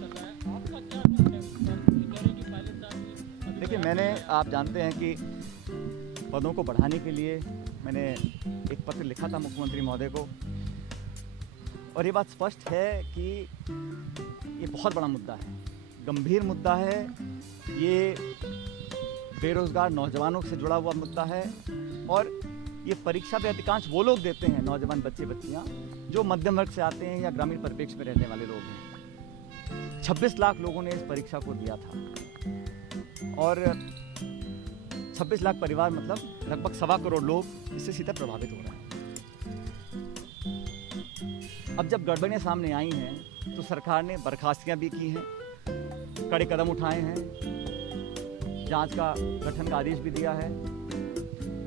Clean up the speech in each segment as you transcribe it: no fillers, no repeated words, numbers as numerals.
कर रहा है, आपका क्या मत है उस पर? ये कह रहे हैं कि पहले साल ही देखिए, मैंने आप जानते हैं कि पदों को बढ़ाने के लिए मैंने एक पत्र लिखा था मुख्यमंत्री महोदय को, और ये बात स्पष्ट है कि ये बहुत बड़ा मुद्दा है, गंभीर मुद्दा है। ये बेरोजगार नौजवानों से जुड़ा हुआ मुद्दा है, और ये परीक्षा पे अधिकांश वो लोग देते हैं, नौजवान बच्चे बच्चियाँ, जो मध्यम वर्ग से आते हैं या ग्रामीण परिप्रेक्ष्य में रहने वाले लोग हैं। 26 लाख लोगों ने इस परीक्षा को दिया था, और 26 लाख परिवार मतलब लगभग 1.25 करोड़ लोग इससे सीधा प्रभावित हो रहे हैं। अब जब गड़बड़ियाँ सामने आई हैं तो सरकार ने बर्खास्तियाँ भी की हैं, कड़े कदम उठाए हैं, जांच का गठन का आदेश भी दिया है,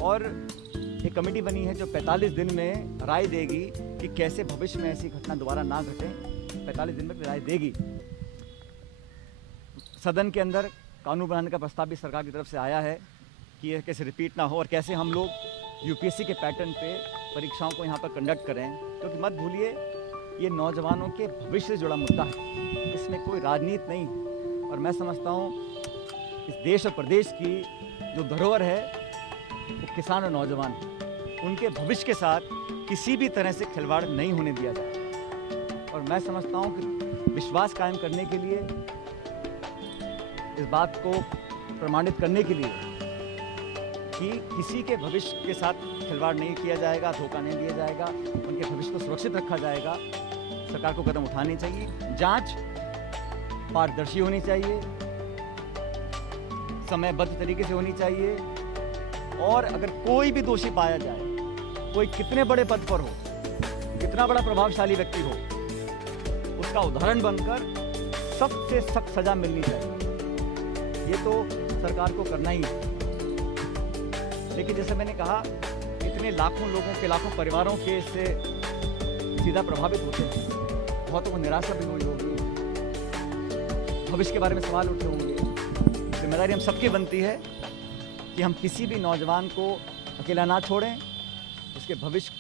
और एक कमेटी बनी है जो 45 दिन में राय देगी कि कैसे भविष्य में ऐसी घटना दोबारा ना घटे। 45 दिन में राय देगी। सदन के अंदर कानून बनाने का प्रस्ताव भी सरकार की तरफ से आया है कि यह कैसे रिपीट ना हो, और कैसे हम लोग यूपीएससी के पैटर्न पे परीक्षाओं को यहाँ पर कंडक्ट करें, क्योंकि मत भूलिए ये नौजवानों के भविष्य से जुड़ा मुद्दा है, इसमें कोई राजनीति नहीं। और मैं समझता हूँ इस देश और प्रदेश की जो धरोहर है वो किसान और नौजवान है, उनके भविष्य के साथ किसी भी तरह से खिलवाड़ नहीं होने दिया जाए। और मैं समझता हूँ कि विश्वास कायम करने के लिए, इस बात को प्रमाणित करने के लिए कि किसी के भविष्य के साथ खिलवाड़ नहीं किया जाएगा, धोखा नहीं दिया जाएगा, उनके भविष्य को सुरक्षित रखा जाएगा, सरकार को कदम उठाने चाहिए। जांच पारदर्शी होनी चाहिए, समयबद्ध तरीके से होनी चाहिए, और अगर कोई भी दोषी पाया जाए, कोई कितने बड़े पद पर हो, कितना बड़ा प्रभावशाली व्यक्ति हो, उसका उदाहरण बनकर सबसे सख्त सजा मिलनी चाहिए। ये तो सरकार को करना ही है। लेकिन जैसे मैंने कहा, इतने लाखों लोगों के, लाखों परिवारों के इससे सीधा प्रभावित होते हैं, बहुतों को निराशा भी हुई होगी, भविष्य के बारे में सवाल उठे होंगे। जिम्मेदारी हम सबकी बनती है कि हम किसी भी नौजवान को अकेला ना छोड़ें, उसके भविष्य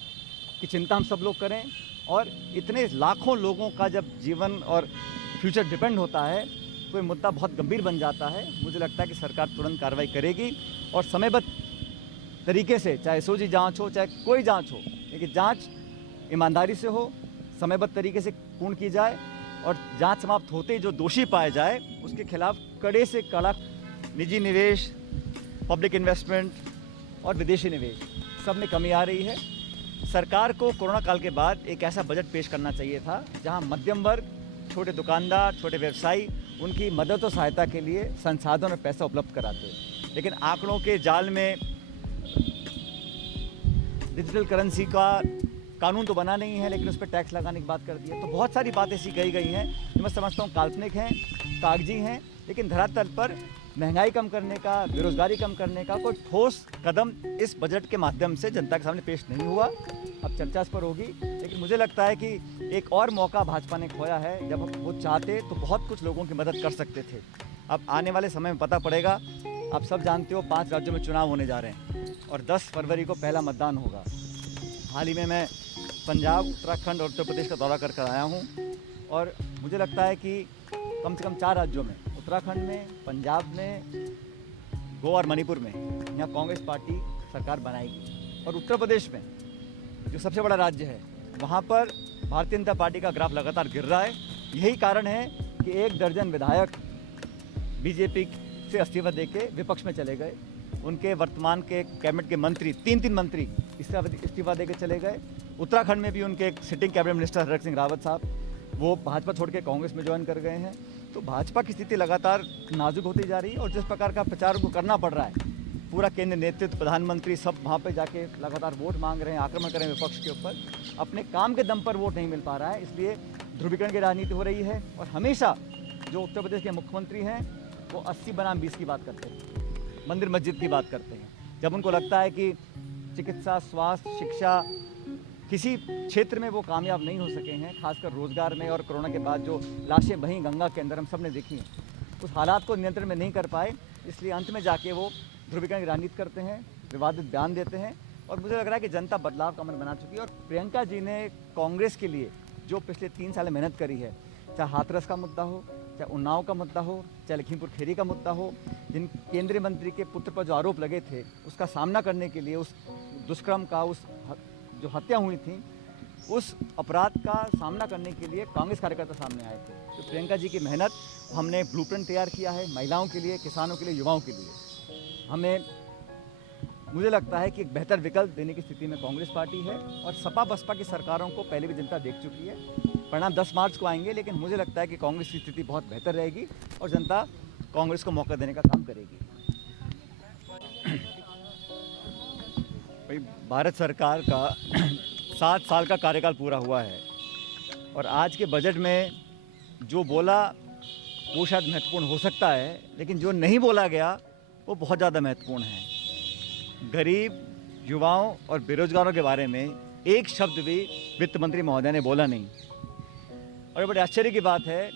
की चिंता हम सब लोग करें। और इतने लाखों लोगों का जब जीवन और फ्यूचर डिपेंड होता है तो ये मुद्दा बहुत गंभीर बन जाता है। मुझे लगता है कि सरकार तुरंत कार्रवाई करेगी और समयबद्ध तरीके से, चाहे एसओजी जांच हो, चाहे कोई जांच हो, लेकिन जांच ईमानदारी से हो, समयबद्ध तरीके से पूर्ण की जाए, और जांच समाप्त होते ही जो दोषी पाए जाए उसके खिलाफ कड़े से कड़ा निजी निवेश, पब्लिक इन्वेस्टमेंट और विदेशी निवेश सब में कमी आ रही है। सरकार को कोरोना काल के बाद एक ऐसा बजट पेश करना चाहिए था जहां मध्यम वर्ग, छोटे दुकानदार, छोटे व्यवसायी, उनकी मदद और सहायता के लिए संसाधन और पैसा उपलब्ध कराते। लेकिन आंकड़ों के जाल में डिजिटल करेंसी का कानून तो बना नहीं है, लेकिन उस पर टैक्स लगाने की बात कर दी है। तो बहुत सारी बातें ऐसी कही गई हैं जो मैं समझता हूँ काल्पनिक हैं, कागजी हैं, लेकिन धरातल पर महंगाई कम करने का, बेरोजगारी कम करने का कोई ठोस कदम इस बजट के माध्यम से जनता के सामने पेश नहीं हुआ। अब चर्चा इस पर होगी, लेकिन मुझे लगता है कि एक और मौका भाजपा ने खोया है। जब वो चाहते तो बहुत कुछ लोगों की मदद कर सकते थे। अब आने वाले समय में पता पड़ेगा। आप सब जानते हो 5 राज्यों में चुनाव होने जा रहे हैं और 10 फरवरी को पहला मतदान होगा। हाल ही में मैं पंजाब, उत्तराखंड और उत्तर प्रदेश का दौरा कर आया हूँ, और मुझे लगता है कि कम से कम 4 राज्यों में, उत्तराखंड में, पंजाब में, गोवा और मणिपुर में, यहाँ कांग्रेस पार्टी सरकार बनाएगी। और उत्तर प्रदेश में, जो सबसे बड़ा राज्य है, वहाँ पर भारतीय जनता पार्टी का ग्राफ लगातार गिर रहा है। यही कारण है कि 1 दर्जन विधायक बीजेपी से इस्तीफा देके विपक्ष में चले गए। उनके वर्तमान के कैबिनेट के मंत्री, 3 मंत्री इस्तीफा देके चले गए। उत्तराखंड में भी उनके एक sitting cabinet minister Harak Singh Rawat साहब, वो भाजपा छोड़ के कांग्रेस में ज्वाइन कर गए हैं। तो भाजपा की स्थिति लगातार नाजुक होती जा रही है, और जिस प्रकार का प्रचार उनको करना पड़ रहा है, पूरा केंद्र नेतृत्व, प्रधानमंत्री सब वहाँ पे जाके लगातार वोट मांग रहे हैं, आक्रमण कर रहे हैं विपक्ष के ऊपर, अपने काम के दम पर वोट नहीं मिल पा रहा है। इसलिए ध्रुवीकरण की राजनीति हो रही है। और हमेशा जो उत्तर प्रदेश के मुख्यमंत्री हैं वो 80 बनाम 20 की बात करते हैं, मंदिर मस्जिद की बात करते हैं। जब उनको लगता है कि चिकित्सा, स्वास्थ्य, शिक्षा, किसी क्षेत्र में वो कामयाब नहीं हो सके हैं, खासकर रोजगार में, और कोरोना के बाद जो लाशें वहीं गंगा के अंदर हम सब ने देखी हैं, उस हालात को नियंत्रण में नहीं कर पाए। इसलिए अंत में जाके वो ध्रुवीकरण की राजनीति करते हैं, विवादित बयान देते हैं। और मुझे लग रहा है कि जनता बदलाव का मन बना चुकी है। और प्रियंका जी ने कांग्रेस के लिए जो पिछले 3 साल मेहनत करी है, चाहे हाथरस का मुद्दा हो, चाहे उन्नाव का मुद्दा हो, चाहे लखीमपुर खीरी का मुद्दा हो, जिन केंद्रीय मंत्री के पुत्र पर जो आरोप लगे थे उसका सामना करने के लिए, उस दुष्कर्म का, उस जो हत्या हुई थी, उस अपराध का सामना करने के लिए कांग्रेस कार्यकर्ता सामने आए थे। तो प्रियंका जी की मेहनत, हमने ब्लूप्रिंट तैयार किया है महिलाओं के लिए, किसानों के लिए, युवाओं के लिए। मुझे लगता है कि एक बेहतर विकल्प देने की स्थिति में कांग्रेस पार्टी है और सपा बसपा की सरकारों को पहले भी जनता देख चुकी है। परिणाम 10 मार्च को आएंगे, लेकिन मुझे लगता है कि कांग्रेस की स्थिति बहुत बेहतर रहेगी और जनता कांग्रेस को मौका देने का काम करेगी। भाई, भारत सरकार का 7 साल का कार्यकाल पूरा हुआ है और आज के बजट में जो बोला वो शायद महत्वपूर्ण हो सकता है, लेकिन जो नहीं बोला गया वो बहुत ज़्यादा महत्वपूर्ण है। गरीब, युवाओं और बेरोजगारों के बारे में एक शब्द भी वित्त मंत्री महोदय ने बोला नहीं। और बड़े आश्चर्य की बात है,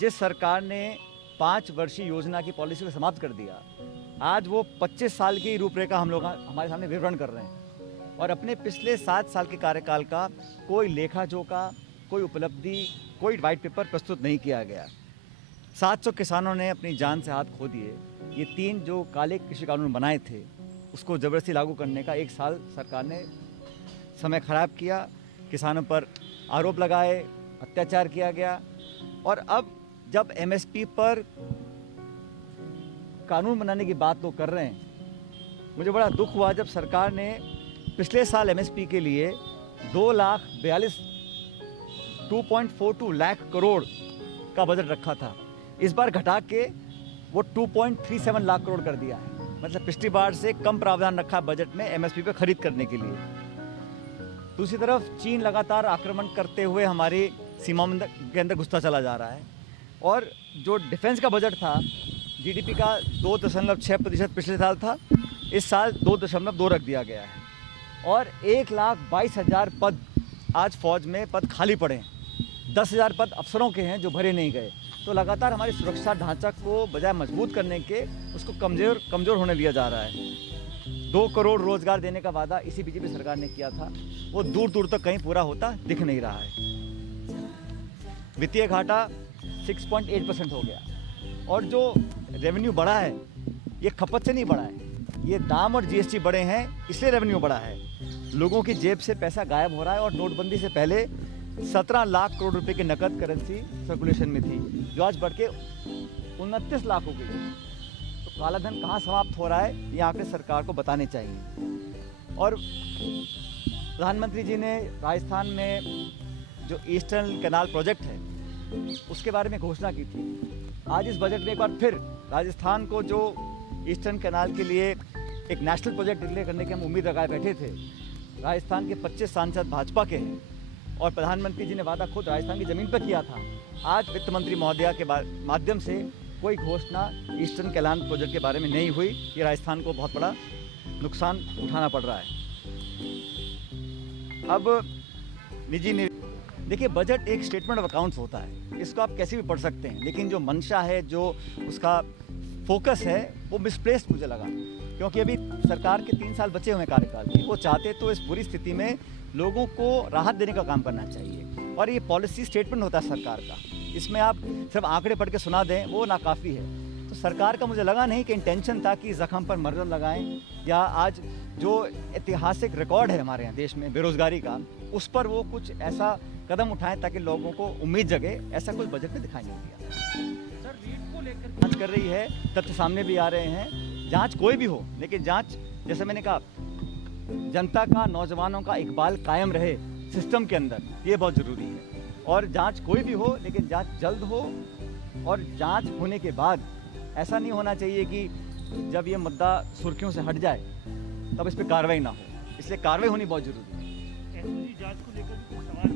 जिस सरकार ने 5 वर्षीय योजना की पॉलिसी को समाप्त कर दिया, आज वो 25 साल की रूपरेखा हमारे सामने विवरण कर रहे हैं और अपने पिछले 7 साल के कार्यकाल का कोई लेखा जोखा, कोई उपलब्धि, कोई वाइट पेपर प्रस्तुत नहीं किया गया। 700 किसानों ने अपनी जान से हाथ खो दिए। ये 3 जो काले कृषि कानून बनाए थे उसको ज़बरदस्ती लागू करने का 1 साल सरकार ने समय खराब किया, किसानों पर आरोप लगाए, अत्याचार किया गया। और अब जब एमएसपी पर कानून बनाने की बात लोग कर रहे हैं, मुझे बड़ा दुख हुआ जब सरकार ने पिछले साल एमएसपी के लिए 2,42 लाख करोड़ का बजट रखा था, इस बार घटा के वो 2.37 लाख करोड़ कर दिया है। मतलब पिछली बार से कम प्रावधान रखा है बजट में एमएसपी पे खरीद करने के लिए। दूसरी तरफ चीन लगातार आक्रमण करते हुए हमारी सीमा के अंदर घुसता चला जा रहा है और जो डिफेंस का बजट था, जीडीपी का 2.6% पिछले साल था, इस साल 2.2 रख दिया गया है और 1,22,000 पद आज फौज में पद खाली पड़े हैं। 10,000 पद अफसरों के हैं जो भरे नहीं गए। तो लगातार हमारी सुरक्षा ढांचा को बजाय मजबूत करने के उसको कमज़ोर होने दिया जा रहा है। 2 करोड़ रोजगार देने का वादा इसी बीजेपी सरकार ने किया था, वो दूर दूर तक कहीं पूरा होता दिख नहीं रहा है। वित्तीय घाटा 6.8% हो गया और जो रेवेन्यू बढ़ा है ये खपत से नहीं बढ़ा है, ये दाम और जीएसटी बढ़े हैं इसलिए रेवेन्यू बढ़ा है। लोगों की जेब से पैसा गायब हो रहा है और नोटबंदी से पहले 17 लाख करोड़ रुपए की नकद करेंसी सर्कुलेशन में थी, जो आज बढ़ के 29 लाख हो गई। तो काला धन कहाँ समाप्त हो रहा है, ये आंकड़े सरकार को बताने चाहिए। और प्रधानमंत्री जी ने राजस्थान में जो ईस्टर्न कैनाल प्रोजेक्ट है उसके बारे में घोषणा की थी। आज इस बजट में एक बार फिर राजस्थान को जो ईस्टर्न कैनाल के लिए एक नेशनल प्रोजेक्ट डिक्लेयर करने की हम उम्मीद लगाए बैठे थे, राजस्थान के 25 सांसद भाजपा के हैं और प्रधानमंत्री जी ने वादा खुद राजस्थान की ज़मीन पर किया था। आज वित्त मंत्री महोदया के माध्यम से कोई घोषणा ईस्टर्न कैनाल प्रोजेक्ट के बारे में नहीं हुई। ये राजस्थान को बहुत बड़ा नुकसान उठाना पड़ रहा है। अब देखिए, बजट एक स्टेटमेंट ऑफ अकाउंट्स होता है, इसको आप कैसे भी पढ़ सकते हैं, लेकिन जो मंशा है, जो उसका फोकस है, वो मिसप्लेस्ड मुझे लगा। क्योंकि अभी सरकार के 3 साल बचे हुए हैं कार्यकाल के, वो चाहते तो इस बुरी स्थिति में लोगों को राहत देने का काम करना चाहिए और ये पॉलिसी स्टेटमेंट होता है सरकार का। इसमें आप सिर्फ आंकड़े पढ़ के सुना दें वो नाकाफ़ी है। तो सरकार का मुझे लगा नहीं कि इंटेंशन था कि ज़ख्म पर मरहम लगाएं या आज जो ऐतिहासिक रिकॉर्ड है हमारे यहाँ देश में बेरोज़गारी का, उस पर वो कुछ ऐसा कदम उठाएं ताकि लोगों को उम्मीद जगे। ऐसा कुछ बजट में दिखाई नहीं दिया। सर, रीट को लेकर जाँच कर रही है, तथ्य सामने भी आ रहे हैं। जाँच कोई भी हो, लेकिन जाँच, जैसे मैंने कहा, जनता का, नौजवानों का इकबाल कायम रहे सिस्टम के अंदर, ये बहुत ज़रूरी है। और जांच कोई भी हो, लेकिन जांच जल्द हो और जांच होने के बाद ऐसा नहीं होना चाहिए कि जब ये मुद्दा सुर्खियों से हट जाए तब इस पर कार्रवाई ना हो। इसलिए कार्रवाई होनी बहुत ज़रूरी है। एसओजी जांच को लेकर भी कुछ सवाल